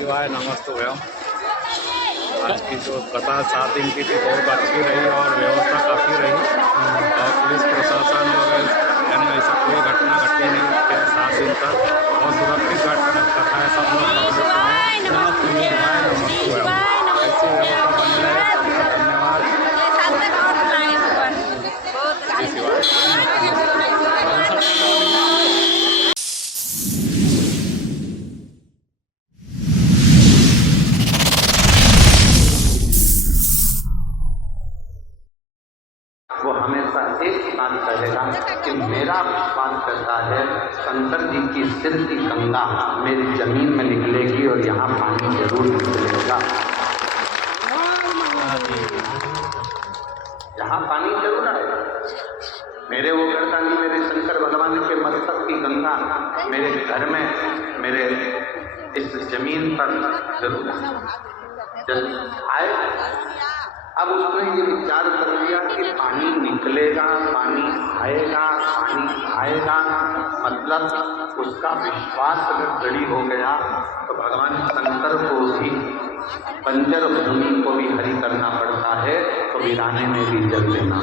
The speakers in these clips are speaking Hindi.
शिवाय, नमस्तुभ्यम। आज की जो कथा 7 दिन की थी बहुत अच्छी रही और व्यवस्था काफ़ी रही और पुलिस प्रशासन वगैरह यानी ऐसा कोई घटना घटी नहीं कि 7 दिन तक और सुरक्षित कथा है। सब लोग नमस्तुभ्यम। ऐसी व्यवस्था बनी रहे, सबका धन्यवाद। वो हमेशा एक ही बात कहेगा कि मेरा विश्वास करता है शंकर जी की सिर की गंगा मेरी जमीन में निकलेगी और यहाँ पानी जरूर निकलेगा, यहाँ पानी जरूर आएगा। मेरे वो गर्दानी मेरे शंकर भगवान के मस्तक की गंगा मेरे घर में मेरे इस जमीन पर जरूर आए। अब उसने ये विचार कर लिया कि पानी निकलेगा, पानी आएगा, पानी आएगा, मतलब उसका विश्वास अगर दृढ़ हो गया तो भगवान शंकर को भी बंजर भूमि को भी हरी करना पड़ता है, तो वीराने में भी जल देना।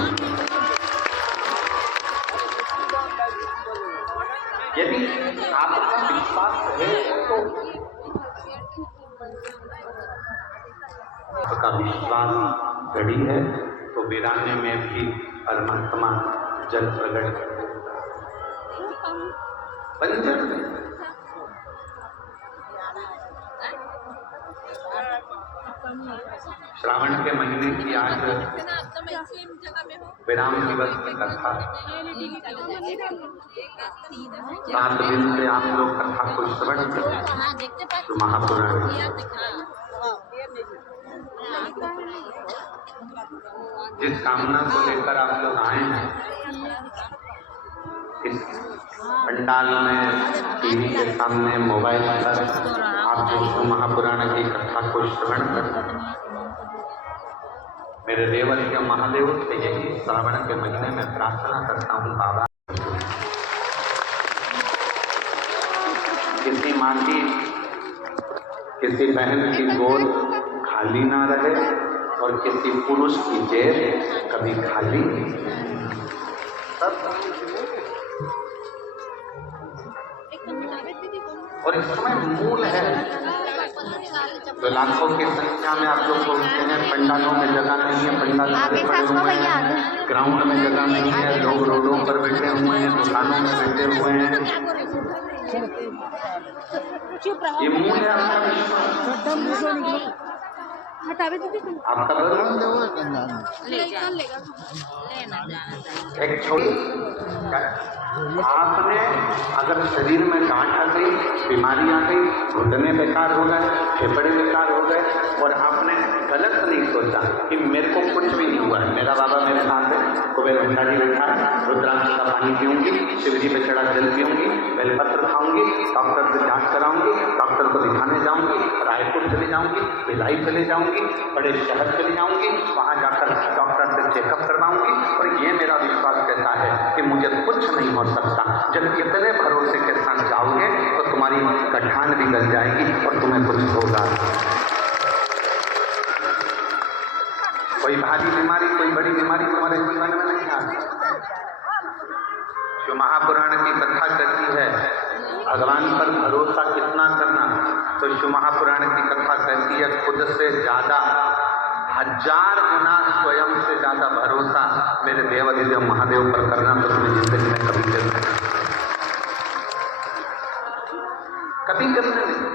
यदि आपका विश्वास है तो आपका विश्वास गढ़ी है तो वीराने में भी परमात्मा जल प्रकट कर देता है। बंजर श्रावण के महीने की आज विराम दिवस की कथा 7 दिन से आप लोग कथा को श्रवण करें तो महापुराण जिस कामना को लेकर आप लोग आए हैं इस पंडाल में टीवी के सामने मोबाइल पर आप विष्णु महापुराण की कथा को श्रवण करते हैं। मेरे देवर के महादेव से यही श्रावण के महीने में प्रार्थना करता हूँ बाबा किसी माँ की किसी बहन की गोद खाली ना रहे और किसी पुरुष की जेब कभी खाली नहीं। सब और इस समय मूल है तो लाखों की संख्या में आप लोग बोलते हैं पंडालों में जगह नहीं है, पंडालों में पड़े हुए हैं, ग्राउंड में जगह नहीं है, लोग रोडों पर बैठे हुए हैं, दुकानों में बैठे हुए हैं। ये मूल है आपका आपका एक छोटी आपने अगर शरीर में गांठ आ गई, बीमारी आ गई, घुटने बेकार हो गए, फेफड़े बेकार हो गए और आपने गलत नहीं सोचा कि मेरे को कुछ भी नहीं हुआ है, मेरा बाबा मेरे साथ है, कुबेर भंडारी बैठा है, रुद्राक्ष का पानी पीऊंगी, शिवजी पे चढ़ा जल पीऊंगी, बेलपत्र खाऊंगी, डॉक्टर से जांच कराऊंगी, डॉक्टर को दिखाने जाऊंगी, रायपुर चले जाऊंगी, भिलाई चले जाऊंगी, बड़े शहर चले जाऊंगी, वहां जाकर डॉक्टर से चेकअप करवाऊंगी और ये मेरा विश्वास कहता है कि मुझे कुछ नहीं हो सकता। जब इतने भरोसे के साथ जाओगे तो तुम्हारी गठान भी गल जाएगी और तुम्हें कुछ होगा। कोई भारी बीमारी, कोई बड़ी बीमारी तुम्हारे जीवन में नहीं आती। जो महापुराण की कथा कहती है भगवान पर भरोसा कितना करना, तो शिव महापुराण की कथा कहती है खुद से ज्यादा 1000 गुना स्वयं से ज्यादा भरोसा मेरे देवाधिदेव महादेव पर करना, तो तुम्हें जिंदगी में कभी करना कभी करना नहीं।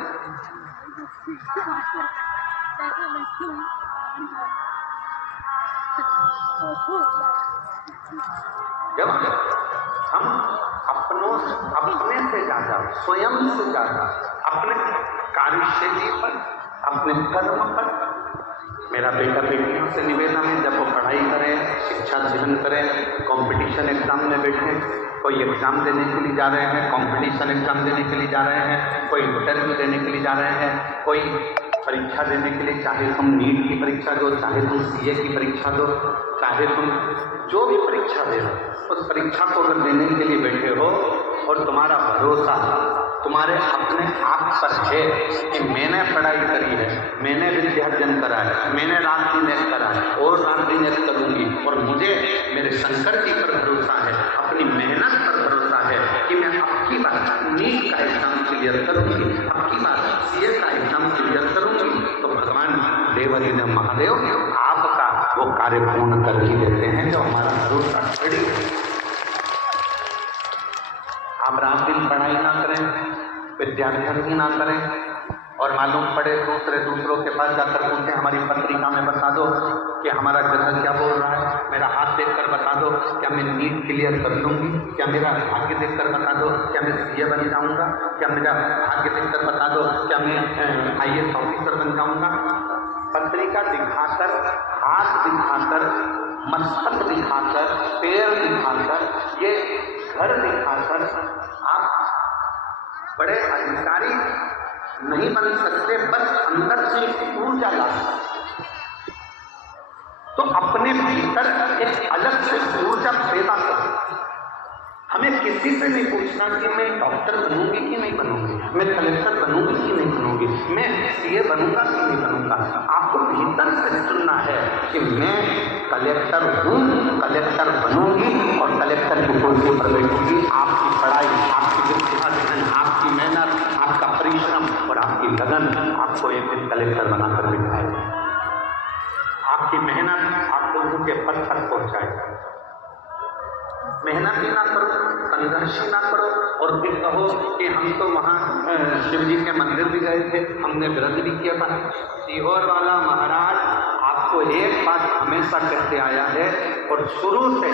जब हम अपने से ज्यादा स्वयं से ज्यादा अपने कार्यशैली पर, अपने कर्म पर, मेरा बेटा बेटियों से निवेदन है जब वो पढ़ाई करें, शिक्षा जीवन करें, कंपटीशन एग्जाम में बैठे, कोई एग्जाम देने के लिए जा रहे हैं, कंपटीशन एग्जाम देने के लिए जा रहे हैं, कोई इंटरव्यू देने के लिए जा रहे हैं, कोई परीक्षा देने के लिए, चाहे तुम नीट की परीक्षा दो, चाहे तुम सीए की परीक्षा दो, चाहे तुम जो भी परीक्षा दे, उस परीक्षा को अगर देने के लिए बैठे हो और तुम्हारा भरोसा तुम्हारे अपने आप पर है कि मैंने पढ़ाई करी है, मैंने विद्यार्जन करा है, मैंने रात दिन एक करा है और रात दिन एक करूंगी, और मुझे मेरे शंकर जी पर भरोसा है, अपनी मेहनत पर भरोसा है कि मैं आपकी बार नीट का एग्जाम क्लियर करूंगी, आपकी बार सीए का एग्जाम क्लियर करूंगी, तो भगवान देवाधिदेव महादेव आपका वो कार्य पूर्ण कर ही देते हैं जो हमारा भरोसा खड़ी है। आप रात दिन पढ़ाई ना करें, विद्यार्जन ही ना करें, और मालूम पड़े दूसरों के पास जाकर पूछे हमारी पत्रिका में बता दो कि हमारा ग्रह क्या बोल रहा है, मेरा हाथ देखकर बता दो क्या मैं नीट क्लियर कर लूँगी, क्या मेरा भाग्य देखकर बता दो क्या मैं सीए बन जाऊँगा, क्या मेरा भाग्य देखकर बता दो क्या मैं IAS ऑफिसर बन जाऊँगा। पत्रिका दिखाकर, हाथ दिखाकर, मस्तक दिखाकर, पैर दिखाकर, ये घर दिखाकर आप बड़े अधिकारी नहीं बन सकते, बस अंदर से ऊर्जा ला। तो अपने भीतर एक अलग से ऊर्जा पैदा करो। हमें किसी से नहीं पूछना कि मैं डॉक्टर बनूंगी कि नहीं बनूंगी, मैं कलेक्टर बनूंगी कि नहीं बनूंगी, मैं सीए बनूंगा कि नहीं बनूंगा। आपको भीतर से चुनना है कि मैं कलेक्टर हूँ, कलेक्टर बनूंगी और कलेक्टर की कुर्सी पर बैठूंगी। आपकी पढ़ाई, आपकी विद्यार्जन, आपकी मेहनत, आपका परिश्रम और आपकी लगन आपको एक दिन कलेक्टर बनाकर बिठाएगा। आपकी मेहनत आप लोगों के पद तक पहुंचाएगा। मेहनत ही ना करो, संघर्ष ही ना करो और फिर कहो कि हम तो वहाँ शिव जी के मंदिर भी गए थे, हमने व्रत भी किया था। सीहोर वाला महाराज आपको एक बात हमेशा कहते आया है और शुरू से,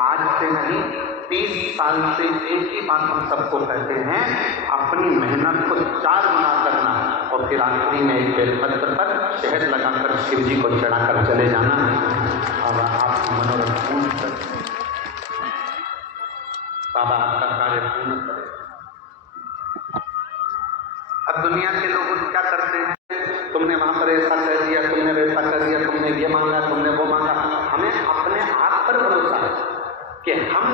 आज से नहीं 30 साल से एक ही बात हम सबको कहते हैं, अपनी मेहनत को 4 गुना करना और फिर आखिरी में एक बेलपत्र पर शहद लगाकर शिव जी को चढ़ाकर चले जाना और आप मनोरथ पूर्ण कर बाबा आपका कार्य पूर्ण करे। अब दुनिया के लोग क्या करते हैं, तुमने वहां पर ऐसा कर दिया, तुमने वैसा कर दिया, तुमने ये मांगा, तुमने वो मांगा। हमें अपने आप पर भरोसा है कि हम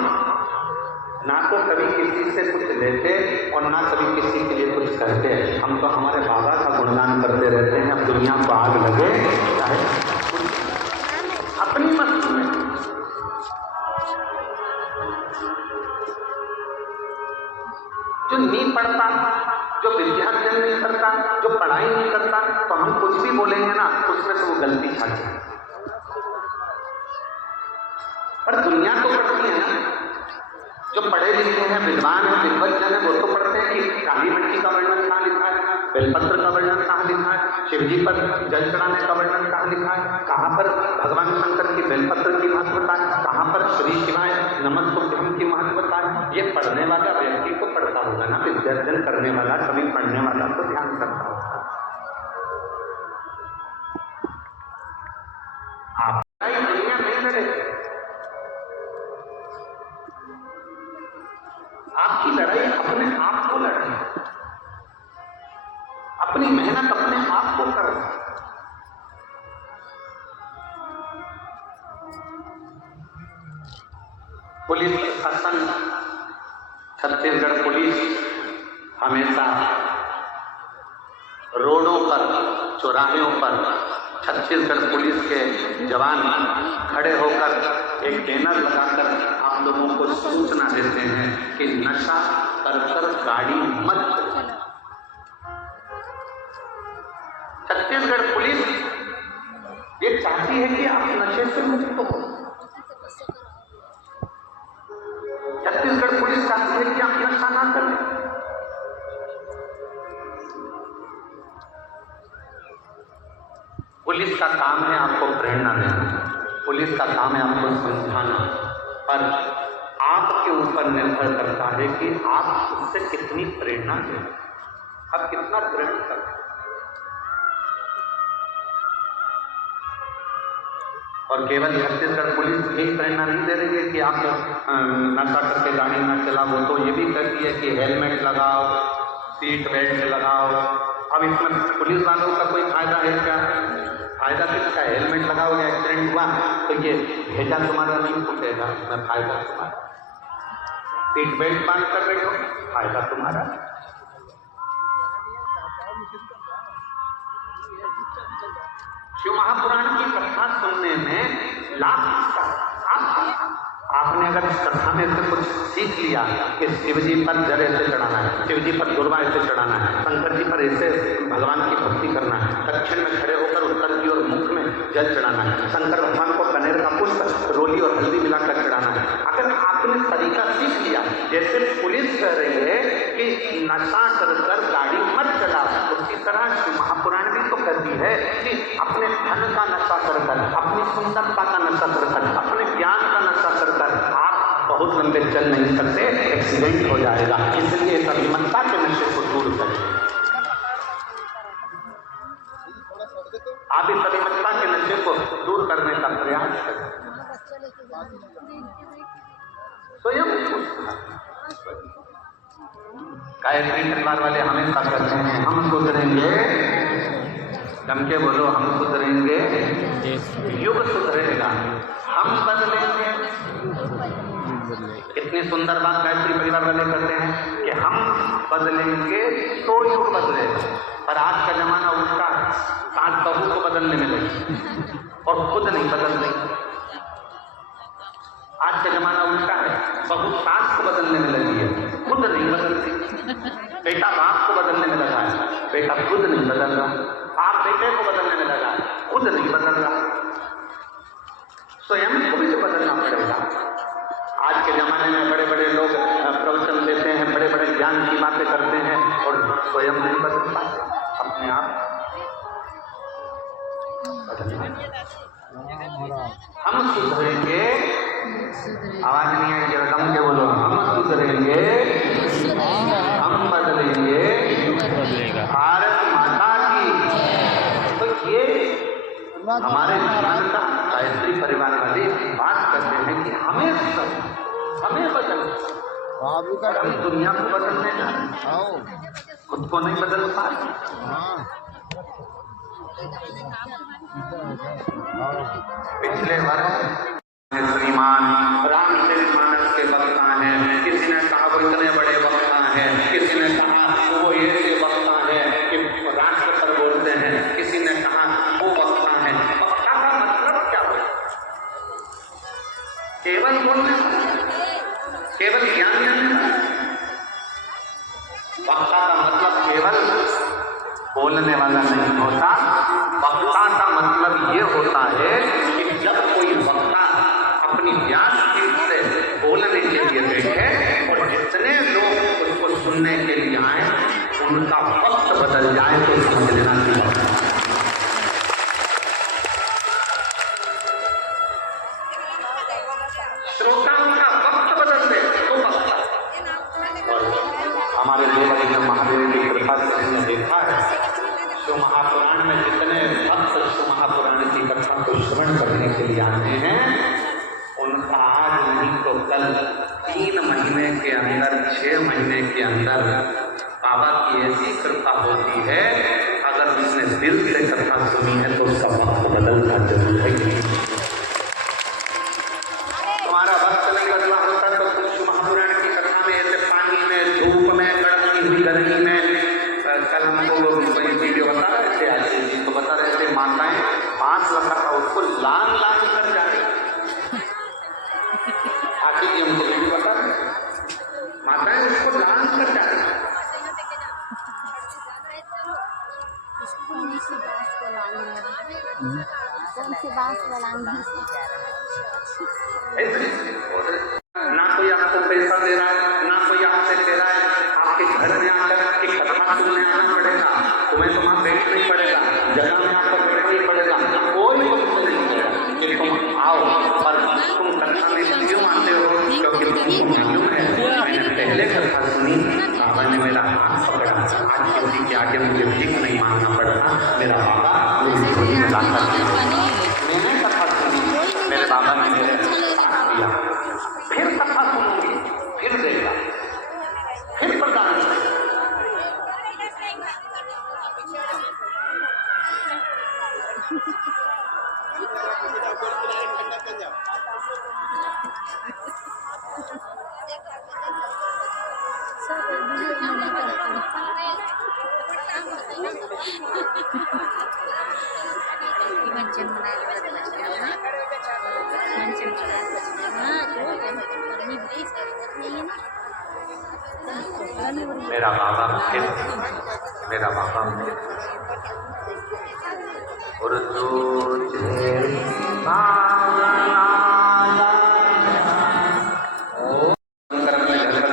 ना तो कभी किसी से कुछ लेते और ना कभी किसी के लिए कुछ करते। हम तो हमारे बाबा का गुणगान करते रहते हैं। अब दुनिया को आग लगे चाहे अपनी मस्ती में। जो नहीं पढ़ता, जो विद्यार्जन नहीं करता, जो पढ़ाई नहीं करता, तो हम कुछ भी बोलेंगे ना उसमें तो वो गलती छाती। पर दुनिया तो पढ़ती है ना, जो पढ़े लिखे हैं, विद्वान है, विद्वज्जन है, वो तो पढ़ते हैं कि काली मिट्टी का वर्णन कहाँ लिखा है, बेलपत्र का वर्णन कहाँ लिखा है, शिव जी पर जल चढ़ाने का वर्णन कहाँ लिखा है, कहाँ पर भगवान शंकर की बेलपत्र की महत्वता है, कहाँ पर श्री शिवाय नमस्तुभ्यम की महत्वता है। ये पढ़ने वाला व्यक्ति को पढ़ता होगा ना, विद्यार्जन करने वाला, कभी पढ़ने वाला तो ध्यान करता होगा। आप दुनिया नहीं लड़े, आपकी लड़ाई अपने आप को लड़ना, अपनी मेहनत अपने आप को करना। पुलिस प्रशासन, छत्तीसगढ़ पुलिस हमेशा रोडों पर, चौराहों पर छत्तीसगढ़ पुलिस के जवान खड़े होकर एक बैनर लगाकर आप लोगों को सूचना देते हैं कि नशा कर गाड़ी मत चलाओ। छत्तीसगढ़ पुलिस ये चाहती है कि आप नशे से मुक्त हो। छत्तीसगढ़ पुलिस चाहती है कि आप नशा ना करें। पुलिस का काम है आपको प्रेरणा देना, पुलिस का काम है आपको समझाना, पर आपके ऊपर निर्भर करता है कि आप उससे कितनी प्रेरणा दें, आप कितना ग्रहण करें। और केवल छत्तीसगढ़ पुलिस यही प्रेरणा नहीं दे रही है कि आप नशा करके गाड़ी ना चलाओ, तो ये भी कहती है कि हेलमेट लगाओ, सीट बेल्ट लगाओ। अब इसमें पुलिस वालों का कोई फायदा है क्या? फायदा किसका? हेलमेट लगाओगे, एक्सीडेंट हुआ तो ये भेजा तुम्हारा नहीं फूटेगा, मैं फायदा तुम्हारा। सीट बेल्ट बांध कर बैठो, फायदा तुम्हारा। शिव महापुराण की कथा सुनने में लाभ आपने अगर इस कथा में से कुछ सीख लिया कि शिव जी पर जल ऐसे चढ़ाना है, शिव जी पर दुर्वा ऐसे चढ़ाना है, शंकर जी पर ऐसे भगवान की भक्ति करना है, दक्षिण में खड़े होकर उत्तर की ओर मुख में जल चढ़ाना है, शंकर भगवान को कनेर का पुष्प रोली और हल्दी मिलाकर चढ़ाना है। अगर आपने तरीका सीख लिया, जैसे पुलिस कह रही है कि नशा कर गाड़ी मत चलाओ, उसी तरह शिव महापुराण भी तो कहती है कि अपने धन का नशा कर, अपनी सुंदरता का नशा कर, अपने ज्ञान का नशा कर आप बहुत लंबे चल नहीं सकते, एक्सीडेंट हो जाएगा। इसलिए अभिमतता के नशे को दूर करें। आप इस अभिमतता के नशे को दूर करने का प्रयास करें। स्वयं गायत्री परिवार वाले हमेशा कहते हैं हम सुधरेंगे, जम के बोलो हम सुधरेंगे, युग सुधरेगा, हम बदलेंगे। कितनी सुंदर बात गायत्री परिवार वाले करते हैं कि हम बदलेंगे तो युग बदलेगा। पर आज का जमाना उल्टा है, सास बहू को बदलने में लगी और खुद नहीं बदल रही। आज का जमाना उल्टा है, बहू सास को बदलने में लगी है, खुद नहीं बदल रही। बेटा बाप को बदलने में लगा है, बेटा खुद नहीं बदल रहा। बाप बेटे को बदलने में लगा है, खुद नहीं बदल रहा। स्वयं को भी तो बदलना पड़ेगा। आज के जमाने में बड़े बड़े लोग प्रवचन देते हैं, बड़े बड़े ज्ञान की बातें करते हैं और स्वयं नहीं बदल पाते अपने आप। हम सुधरेंगे, आवाज नहीं आई जरा दम के बोलो, हम सुधरेंगे, हम बदलेंगे, भारत माता की। तो ये हमारे जीवन का गायत्री परिवार वाले बात करते हैं कि हमें बदल, हम दुनिया को बदलने जा रहे हैं, खुद को नहीं बदल पा रहे। पिछले वर्ष श्रीमान रामचरितमानस के वक्ता हैं, किसी ने कहा वो इतने बड़े वक्ता हैं, किसी ने कहा वो ऐसे वक्ता है कि राष्ट्र पर बोलते हैं, किसी ने कहा वो वक्ता है। वक्ता का मतलब क्या हो? केवल बोलने, केवल ज्ञान देने। वक्ता का मतलब केवल बोलने वाला नहीं होता। वक्ता का मतलब ये होता है कि जब कोई वक्ता अपनी व्यासपीठ से बोलने के लिए बैठे और जितने लोग उसको सुनने के लिए आए उनका वक्त बदल जाए तो समझ लेना चाहिए। श्रोताओं का वक्त बदल दे तो वक्ता। और हमारे देव महादेव की कृपा से हमने देखा है शिव महापुराण में जितने भक्त शिव महापुराण की कथा को श्रवण करने के लिए आते हैं उनका आज नहीं तो कल 3 महीने के अंदर 6 महीने के अंदर बाबा की ऐसी कृपा होती है। अगर उसने दिल से कथा सुनी है तो उसका वक्त बदलना जरूर है। तुम्हारा वक्त नहीं बदला होता तो तुम शिव महापुराण की कथा में ऐसे पानी में, धूप में, कड़कती हुई गर्मी में, कल हमको वीडियो बता रहे थे, आज जी तो बता रहे थे माताएं बांस लगा था उसको लाल लाल कर जा रही। आखिर जी हमको वीडियो बता रहे माताएं उसको लाल कर जा रही। ना कोई आपको पैसा दे रहा है, ना कोई आपसे कह रहा है आपके घर में आकर के कथा सुनने आना पड़ेगा, तुम्हें तो वहाँ बैठना ही पड़ेगा, जगह में आपको बैठना ही पड़ेगा। कोई तुमको नहीं कहेगा कि तुम आओ, पर तुम कथा में क्यों आते हो? क्योंकि तुमको मालूम है मैंने पहले कथा सुनी, बाबा ने मेरा हाथ पकड़ा, आज किसी के आगे मुझे भीख नहीं मांगना पड़ता। मेरा बाबा मेरी झोली में लाकर मैंने कथा सुनी, मेरे बाबा ने मेरे साथ दिया। फिर कथा सुनूंगी, फिर देगा, फिर प्रदान करेगा। मेरा बाबा फिर मेरा बाबा फिर और जो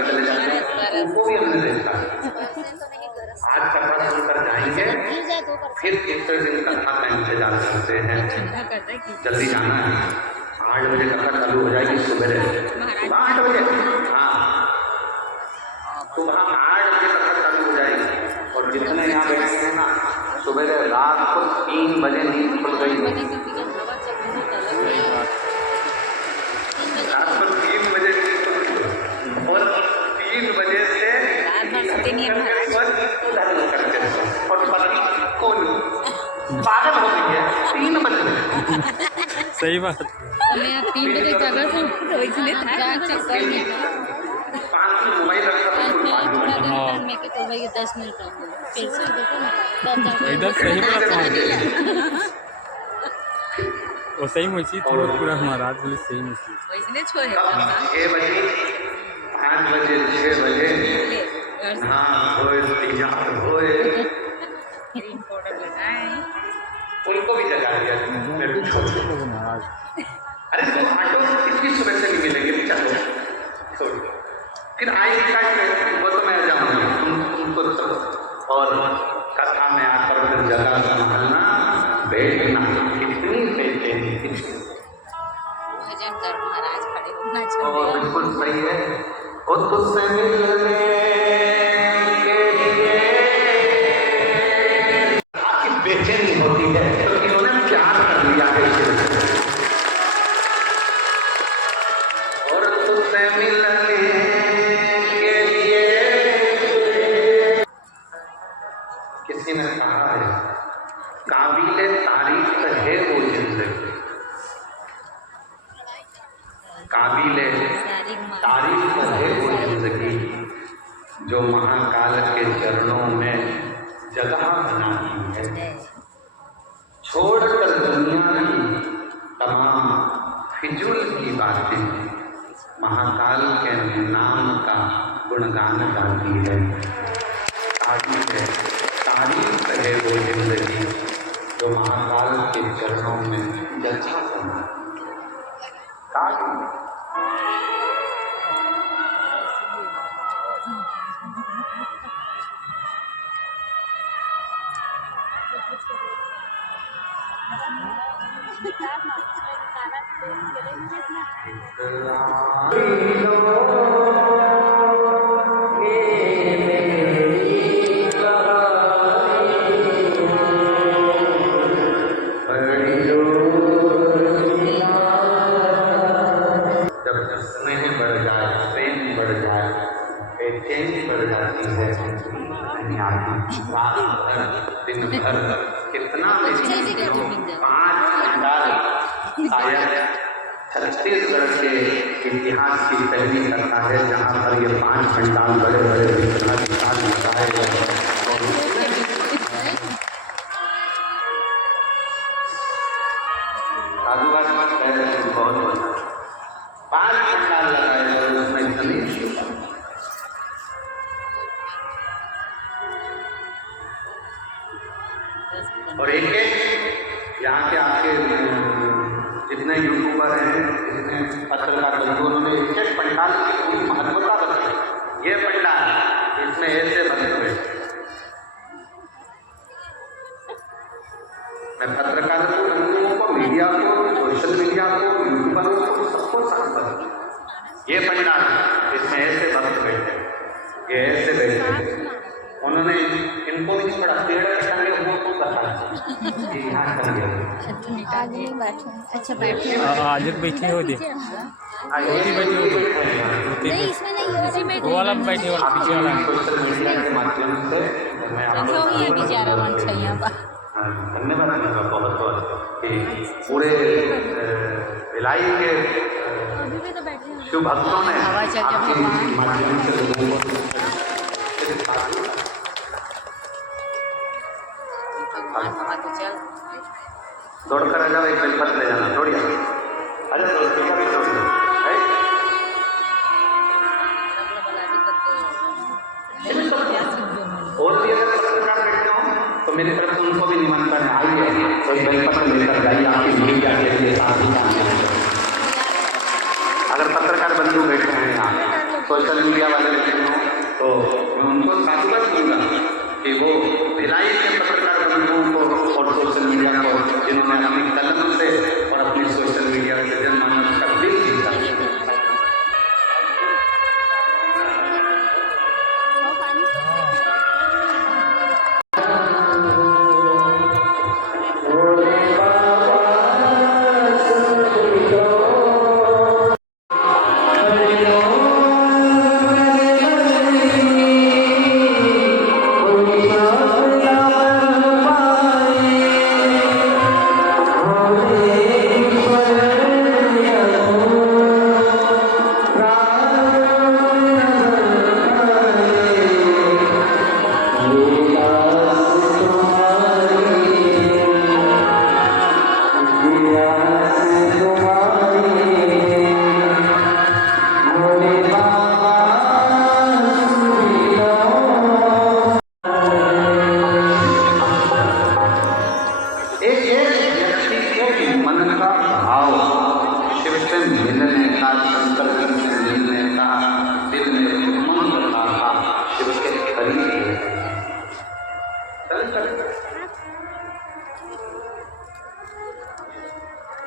चले जाते हैं उनको भी हमने देखा। आज कथा सुनकर जाएंगे, फिर तीसरे दिन कथा का इंतजार करते हैं। जल्दी जाना है, 8 बजे कथा चालू हो जाएगी सुबह 8 बजे। हाँ, सुबह 8 बजे कथा चालू हो जाएगी। और जितने यहाँ बैठे हैं ना, सुबह रात को 3 बजे नींद खुल गई। रात को 3 बजे नींद खुल गई और 3 बजे से और पति कौन पागल हो गई है 3 बजे। सही बात। मैं 3 बजे जगह तो इसलिए था मोबाइल रखा में के तो भाई 10 मिनट फिर से देखो ना एकदम सही बात है। वो सही मुझे पूरा महाराज बोले सही मुझे इसने छोड़े 6 बजे 5 बजे 6 बजे हाँ होए तैयार होए पाउडर लगाए उनको भी जगा दिया। महाराज अरे तो ऑटो कितनी सुबह से नहीं मिलेंगे, चलो छोड़ दो। फिर आएगी वो तो मैं जाऊँगी तुमको तो। और कथा में आकर फिर जगह संभालना बैठना कितनी बेचैनी। भजन कर महाराज खड़े होना और चाहिए। बिल्कुल सही है। और तुझसे मिलने के लिए आपकी बेचैनी होती है तो इन्होंने प्यार कर लिया है इसलिए। और तुझसे मिलने के लिए किसी ने कहा है काबिले तारीफ है वो जिंदगी, काबिले तारीफ है वो जिंदगी जो महाकाल के चरणों में जगह बनाती है। छोड़कर दुनिया की तमाम फिजूल की बातें महाकाल के नाम का गुणगान गाती है। तारीफ है वो जिंदगी जो महाकाल के चरणों में जगह बनाती है। दिन भर कितना 5 छत्तीसगढ़ के इतिहास की पहली कथा है जहाँ पर ये 5 पंडाल बड़े बड़े विशाल लगाए गए हैं। बहुत 5 पंडाल लगाए गए उसमें इतनी और एक यहाँ के आपके जितने यूट्यूबर हैं जितने पत्रकार बंधु उन्होंने एक पंडाल की पूरी महत्वता बताई। ये पंडाल इसमें ऐसे बने हुए। मैं पत्रकार को, बंधुओं को, मीडिया को, सोशल मीडिया को, यूट्यूबरों को सबको साथ करूँ। ये पंडाल इसमें ऐसे बने हुए थे, ये ऐसे बैठे। उन्होंने इनको भी थोड़ा पेड़ कटाने को बताया। अच्छा बैठे आज बैठी हो दे बैठी हो वो वाला बैठी हो पीछे वाला सोशल मीडिया के माध्यम से मैं आपको बेचारा मन छैया बा धन्यवाद दूंगा बहुत बहुत कि पूरे भिलाई के शिव भक्तों ने आपके माध्यम से लोगों को भगवान बाबा तो चल दौड़ कर आ जाओ, एक बेलपत्र ले जाना, दौड़िए, अरे दौड़ के कभी दौड़िए, और भी अगर पत्रकार बैठे हो तो मेरी तरफ से उनको भी निमंत्रण है, आइए कोई बेलपत्र लेकर जाइए, आपकी मीडिया के लिए साथी जाने। अगर पत्रकार बंधु बैठे हैं यहाँ, सोशल मीडिया वाले बैठे हो, तो मैं उनको साधुवाद दूंगा कि वो भिलाई के पत्रकार बंधुओं को और सोशल मीडिया को, जिन्होंने अपनी कलम से और अपनी सोशल मीडिया से जनमानस का दिल जीता।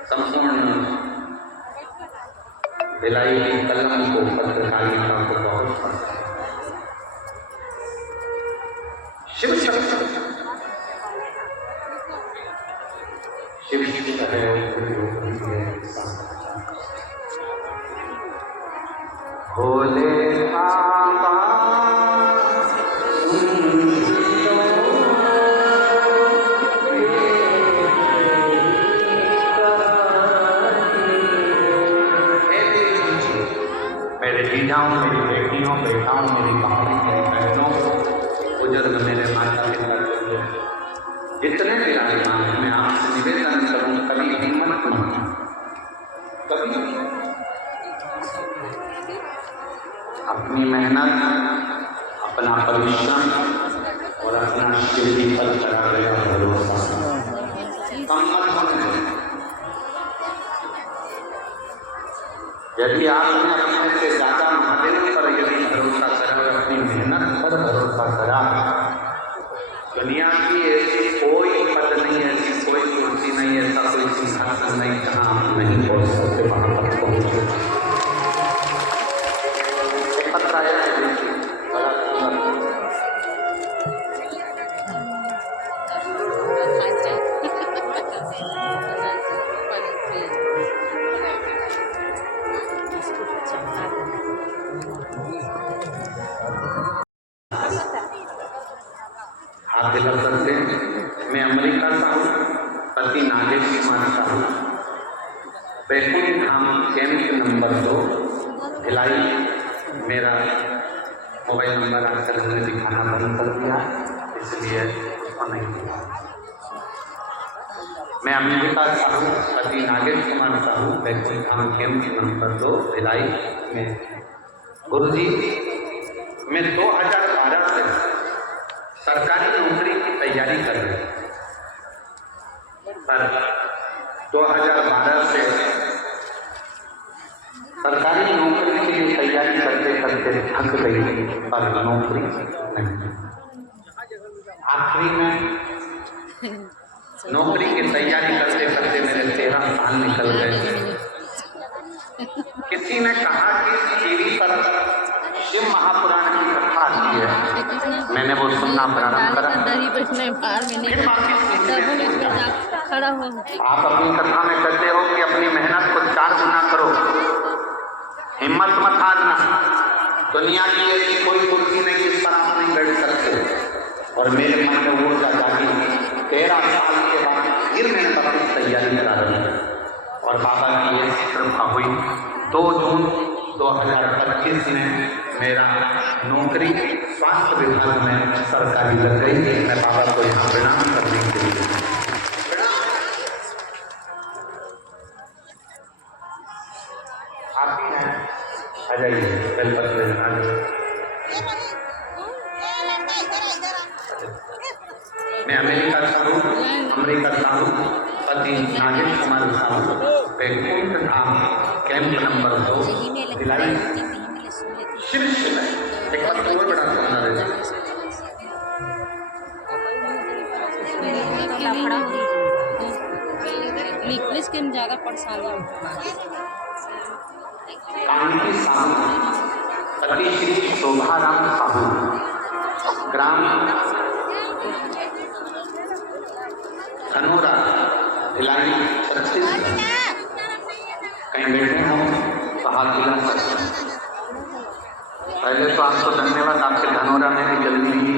संपूर्ण भिलाई की कलम को, पत्रकारिता को बहुत पसंद है। शिव शक्ति, शिव की भोले बाबा जाऊँ, मेरी बेटियों, बेटाओं, मेरी भाई, मेरी बहनों, बुजुर्ग, मेरे माता पिता, जितने भी आदिमान हैं, मैं आपसे निवेदन करूँ, कभी हिम्मत मत, कभी अपनी मेहनत, अपना परिश्रम और अपना शिव पर चढ़ा गया भरोसा कम मत होने। यदि आपने अपने से ज्यादा महादेव पर यदि भरोसा करा, अपनी मेहनत पर भरोसा करा, दुनिया की ऐसी कोई पद नहीं, ऐसी कोई कुर्सी नहीं, ऐसा कोई सिंहासन नहीं जहाँ आप नहीं पहुँच सकते, वहाँ पर पहुँचे। पत्र आया है, हाथ हिला सकते हैं। मैं अमेरिका का हूँ, पति नागेश कुमार का हूँ, वैकुंठ धाम कैंप नंबर 2 भिलाई, मेरा मोबाइल नंबर आजकल हमने दिखाना बंद कर दिया, इसलिए उसको नहीं दिया। मैं अमेरिका का हूँ, पति नागेश कुमार का हूँ, वैकुंठ धाम कैंप नंबर 2 भिलाई में। गुरुजी, मैं 2012 से सरकारी नौकरी की तैयारी कर रही हूँ, पर 2012 से सरकारी नौकरी के लिए तैयारी करते करते थक गई, पर नौकरी नहीं। आखिरी में नौकरी की तैयारी करते करते मेरे 13 साल निकल गए। किसी ने कहा कि टीवी पर शिव महापुराण की कथा आती है, मैंने वो सुनना प्रारंभ करा। आप अपनी कथा में कहते हो कि अपनी मेहनत को 4 गुना करो, हिम्मत मत हारना, दुनिया की ऐसी कोई कुर्सी नहीं जिस पर आप नहीं बैठ सकते। और मेरे मन में ऊर्जा जागी, 13 साल के बाद फिर मैंने अपनी तैयारी करा रही और बाबा की ऐसी कृपा हुई। 2 जून 2025 में मेरा नौकरी स्वास्थ्य विभाग में सरकारी लग गई। मैं बाबा को यहाँ प्रणाम करने के अमेरिका साहू, अमेरिका साहू, पति नागेश कुमार साहू, बैकुंठ धाम, कैंप नंबर 2, भिलाई शीर्ष में। एक बार और बड़ा सुंदर है। वीकनेस के ज़्यादा परेशानी कानकी साहू, पति श्री शोभाराम साहू, ग्राम धनोरा, भिलाई छत्तीसगढ़। कहीं बैठे हो तो हाथ हिला सकते हैं। पहले तो आपको धन्यवाद, आपके धनोरा में भी जल्दी ही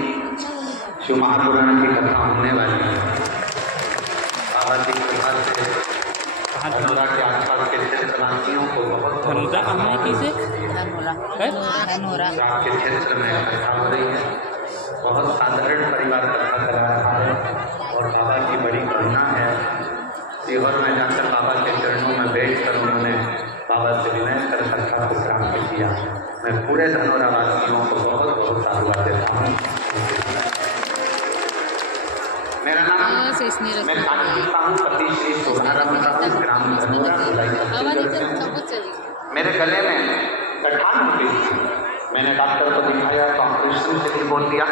शिव महापुराण की कथा होने वाली है। बाबा जी के कृपा से धनोरा के आसपास के क्षेत्रवासियों को बहुत धनुरा कहाँ है कैसे आपके क्षेत्र में कथा हो रही है। बहुत साधारण परिवार कथा करा रहा है और बाबा की बड़ी करुणा है। सीहोर में जाकर बाबा के चरणों में बैठकर उन्होंने बाबा से विनय कर कथा को प्राप्त किया। मैं पूरे धनोरा वासियों को बहुत बहुत साधुवाद देता हूँ। मेरा नाम मैं कानकी साहू, पति श्री शोभाराम साहू, ग्राम धनोरा, भिलाई छत्तीसगढ़ से। मेरे गले में गठान हो गई थी। मैंने डॉक्टर को दिखाया तो ऑपरेशन के लिए बोल दिया।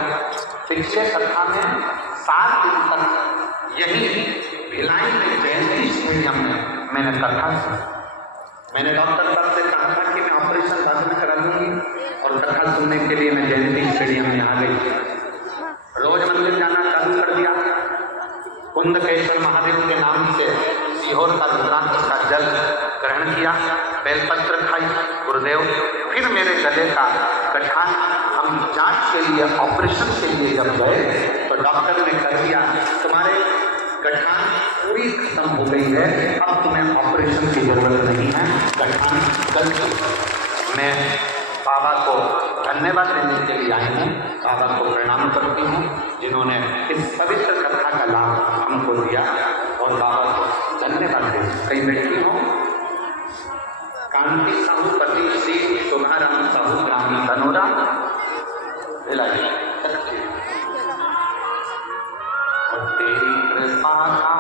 पिछले सप्ताह में 7 दिन तक यही भिलाई में जयंती स्टेडियम में मैंने कथा सुनी। मैंने डॉक्टर साहब से कहा था कि मैं ऑपरेशन बाद में करा दूंगी और कथा सुनने के लिए मैं जयंती स्टेडियम में आ गई। रोज मंदिर जाना चालू कर दिया। कुंदकेश्वर महादेव के नाम से सीहोर का रुद्रांश का जल ग्रहण किया, बेलपत्र खाई गुरुदेव। फिर मेरे गले का गठान हम जांच के लिए ऑपरेशन के लिए जब गए तो डॉक्टर ने कह दिया तुम्हारे गठान पूरी खत्म हो गई है, अब तुम्हें ऑपरेशन की जरूरत नहीं है, गठान गल गई। मैं बाबा को धन्यवाद देने के लिए आई हूँ। बाबा को प्रणाम करती हूँ जिन्होंने इस पवित्र कथा का लाभ हमको दिया और बाबा को धन्यवाद देती। कहीं बैठी हूँ। कानकी साहू, पति श्री शोभाराम साहू, ग्राम धनोरा, भिलाई छत्तीसगढ़। और तेरी कृपा का